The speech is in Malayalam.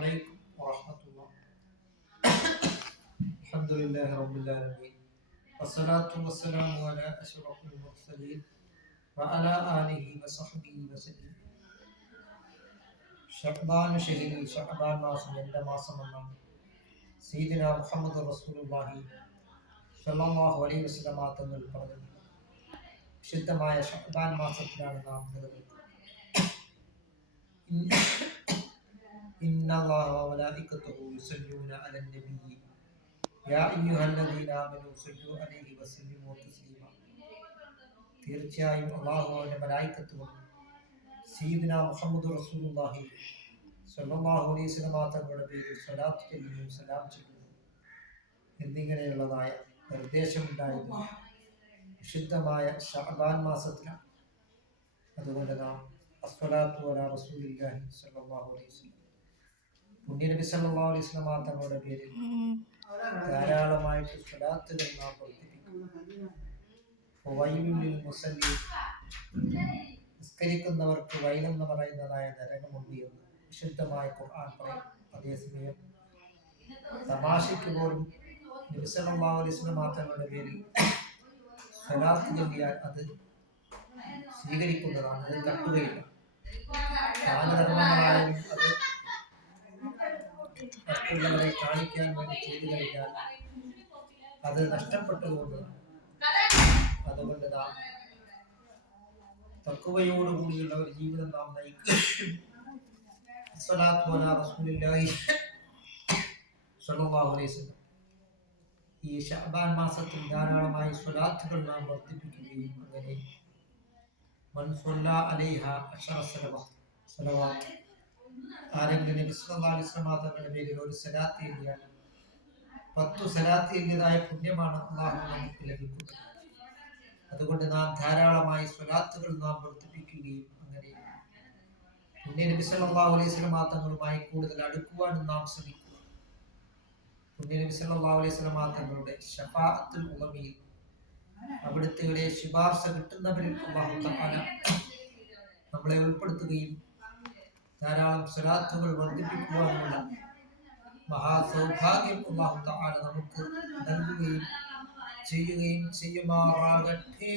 عليكم ورحمة الله. الحمد لله رب العالمين والصلاة والسلام على أشرف المرسلين وعلى آله وصحبه وسلم. ഷഅബാൻ ഷഹീൽ ഷഅബാൻ മാസം എൻ്റെ മാസമെന്നാണ് സയ്യിദുനാ മുഹമ്മദ് റസൂലുള്ളാഹി സ്വല്ലല്ലാഹു അലൈഹി വസല്ലം തങ്ങൾ പറഞ്ഞു. വിശുദ്ധമായ ഷഅബാൻ മാസത്തിലാണ് നാം നിലനിൽക്കുന്നത്. ഇന്നല്ലാഹ വമലായികത്തുഹു യുസല്ലൂന അലൻ നബി യാ അയ്യുഹല്ലദീന ആമനൂ സല്ലു അലൈഹി വസല്ലിമു തസ്ലീമ. തീർച്ചയായും അല്ലാഹുവിന്റെ മലായികത്തുകളും സയ്യിദുനാ മുഹമ്മദ് റസൂലുള്ളാഹി സ്വല്ലല്ലാഹു അലൈഹി വസല്ലം തങ്ങളുടെ പേരിൽ സ്വലാത്ത് ചൊല്ലുകയും സലാം ചൊല്ലുകയും എന്നിങ്ങനെയുള്ളതായ നിർദ്ദേശമുണ്ടായത് വിശുദ്ധമായ ഷഅബാൻ മാസത്തിലാണ്. അതുകൊണ്ട് നാം അസ്സലാത്തു അലാ റസൂലില്ലാഹി സ്വല്ലല്ലാഹു അലൈഹി വസല്ലം പുണ്യനബി സല്ലല്ലാഹു അലൈഹി വസല്ലം തങ്ങളുടെ പേരിൽ ധാരാളമായിട്ട് സ്വലാത്തുകൾ നാം വർദ്ധിപ്പിക്കും. നിസ്കരിക്കുന്നവർക്ക് വൈലെന്ന് പറയുന്നതായ നരകമുണ്ട് എന്ന് വിശുദ്ധമായ ഖുർആൻ പറയും. അതേസമയം തമാശയ്ക്ക് പോലും നബി സല്ലല്ലാഹു അലൈഹി വസല്ലം തങ്ങളുടെ പേരിൽ സ്വലാത്ത് ചൊല്ലിയാൽ അത് സ്വീകരിക്കുന്നതാണ്, അത് തട്ടുകയില്ല. ദാനധർമ്മങ്ങളായാലും അത് മറ്റുള്ളവരെ കാണിക്കാൻ വേണ്ടി ചെയ്തു കഴിഞ്ഞാൽ അത് നഷ്ടപ്പെട്ടുകൊണ്ടാണ്. അതുകൊണ്ട് നാം തഖ്വയോടുകൂടിയുള്ള ഒരു ജീവിതം നാം നയിക്കുക. അസ്സലാത്തു അലാ റസൂലില്ലാഹി സ്വല്ലല്ലാഹു അലൈഹി വസല്ലം. ഈ ശഅബാൻ മാസത്തിൽ ധാരാളമായി സ്വലാത്തുകൾ നാം വർദ്ധിപ്പിക്കുകയും അങ്ങനെ മൻ സ്വല്ലാ അലൈഹ അശറ സ്വലവാത്ത്, ആരെങ്കിലും നബി സല്ലല്ലാഹു അലൈഹി വസല്ലം തങ്ങളുടെ പേരിൽ ഒരു സ്വലാത്ത് എഴുതിയാൽ 10 സ്വലാത്ത് എഴുതിയതായ പുണ്യമാണ് അല്ലാഹു നമുക്ക് ലഭിക്കുന്നത്. അതുകൊണ്ട് നാം ധാരാളമായി സ്വലാത്തുകൾ നാം വർദ്ധിപ്പിക്കുകയും അങ്ങനെ പുണ്യ നബി സല്ലല്ലാഹു അലൈഹി വസല്ലം തങ്ങളുമായി കൂടുതൽ അടുക്കുവാനും നാം ശ്രമിക്കുക. പുണ്യ നബി സല്ലല്ലാഹു അലൈഹി വസല്ലം തങ്ങളുടെ ശഫാഅത്തുൽ ഉളമിയിൽ അവിടുത്തെ ശുപാർശ കിട്ടുന്നവരിൽ അല്ലാഹു തആല നമ്മളെ ഉൾപ്പെടുത്തുകയും ധാരാളം സ്വലാത്തുകൾ വർദ്ധിപ്പിക്കുവാനുള്ള മഹാസൗഭാഗ്യം അല്ലാഹു തആല നമുക്ക് നൽകുകയും ചെയ്യുമാറാകട്ടെ.